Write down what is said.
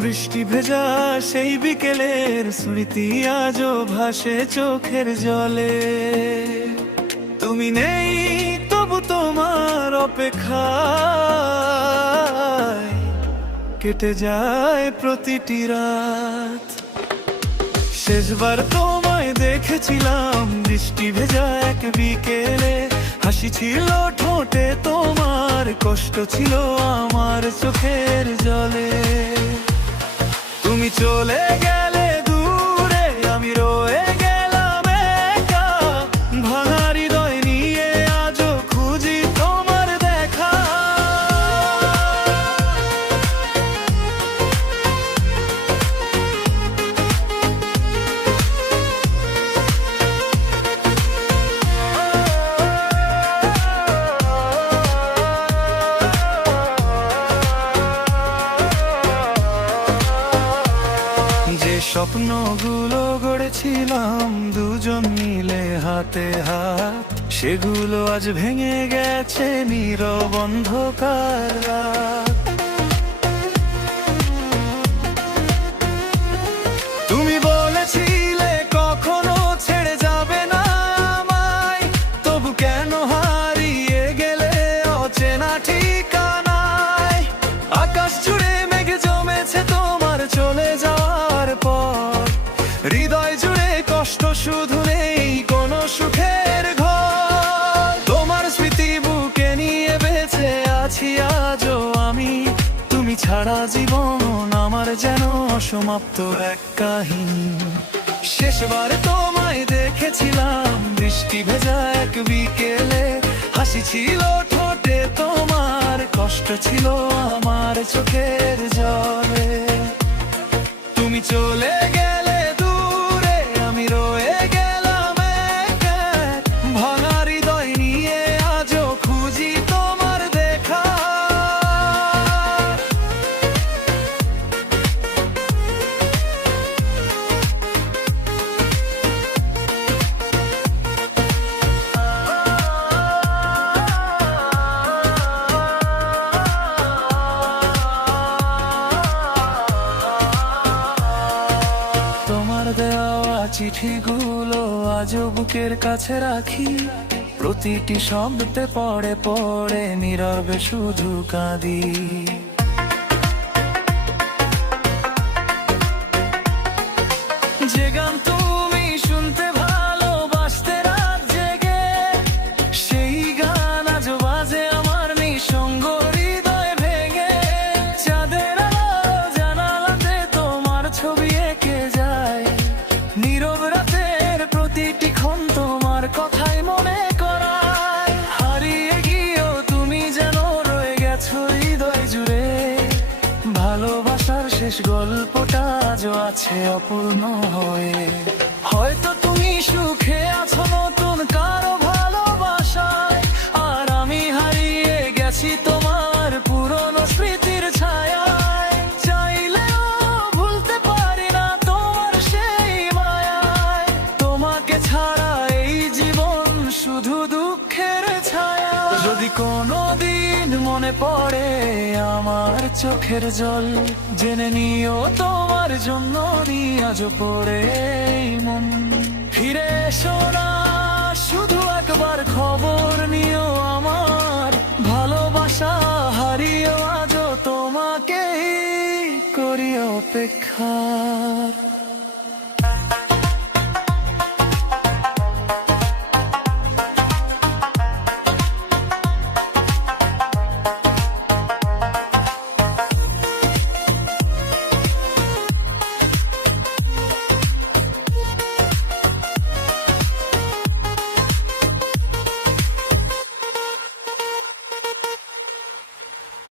বৃষ্টি ভেজা সেই বিকেলের স্মৃতি আজও ভাসে চোখের জলে। তুমি নেই তবু তোমার অপেক্ষায় কেটে যায় প্রতিটি রাত। শেষবার তোমায় দেখেছিলাম বৃষ্টি ভেজা এক বিকেলে, হাসি ছিল ঠোঁটে তোমার, কষ্ট ছিল আমার চোখের জলে। তুমি চলে গেলে দূরে, আমি রয়ে গেলাম একা, ভাঙা হৃদয় নিয়ে আজও খুঁজি তোমার দেখা। স্বপ্নগুলো গড়েছিলাম দুজন মিলে হাতে হাত, সেগুলো আজ ভেঙে গেছে নীরব অন্ধকার রাত। তুমি বলেছিলে কখনো ছেড়ে যাবে না আমায়, তবু কেন হারিয়ে গেলে অচেনা ঠিকানায়। আকাশ জুড়ে মেঘে জমেছে তোমার চলে যাওয়ার পর, হৃদয় জুড়ে কষ্ট শুধু নেই কোনো সুখের ঘর। তোমার স্মৃতি বুকে নিয়ে বেঁচে আছি আজও আমি, তুমি ছাড়া জীবন আমার যেন অসমাপ্ত এক কাহিনী। শেষবার তোমায় দেখেছিলাম বৃষ্টি ভেজা এক বিকেলে, হাসি ছিল ঠোঁটে তোমার, কষ্ট ছিল আমার চোখের জলে। তুমি চলে গেলে দূরে, আমি রয়ে গেলাম একা, ভাঙা হৃদয় নিয়ে আজও খুঁজি তোমার দেখা। দেওয়া চিঠিগুলো আজও বুকের কাছে রাখি, প্রতিটি শব্দে পড়ে পড়ে নীরবে শুধু কাঁদি। যে গান তুমি শুনতে ভালোবাসতে রাত জেগে, সেই গান আজ বাজে আমার নিঃসঙ্গ হৃদয় ভেঙে। চাঁদের আলো জানালাতে তোমার ছবি এঁকে যায়, নীরব রাতের প্রতিটি ক্ষণ তোমার কথাই মনে করায়। হারিয়ে গিয়েও তুমি যেন রয়ে গেছো হৃদয় জুড়ে, ভালোবাসার শেষ গল্পটা আজও আছে অপূর্ণ হয়ে। হয়তো তুমি সুখে আছো নতুন কারো ভালোবাসায়, আর আমি হারিয়ে গেছি তোমার পুরনো স্মৃতির ছায়ায়। চাইলেও ভুলতে পারি না তোমার সেই মায়ায়, তোমাকে ছাড়া এই জীবন শুধু দুঃখের ছায়া। যদি কোনোদিন মনে পড়ে আমার চোখের জল, জেনে নিও তোমার জন্য আজও পড়ে মন। ফিরে এসো না, শুধু একবার খবর নিও আমার, ভালোবাসা হারিয়েও আজও তোমাকেই করি অপেক্ষা।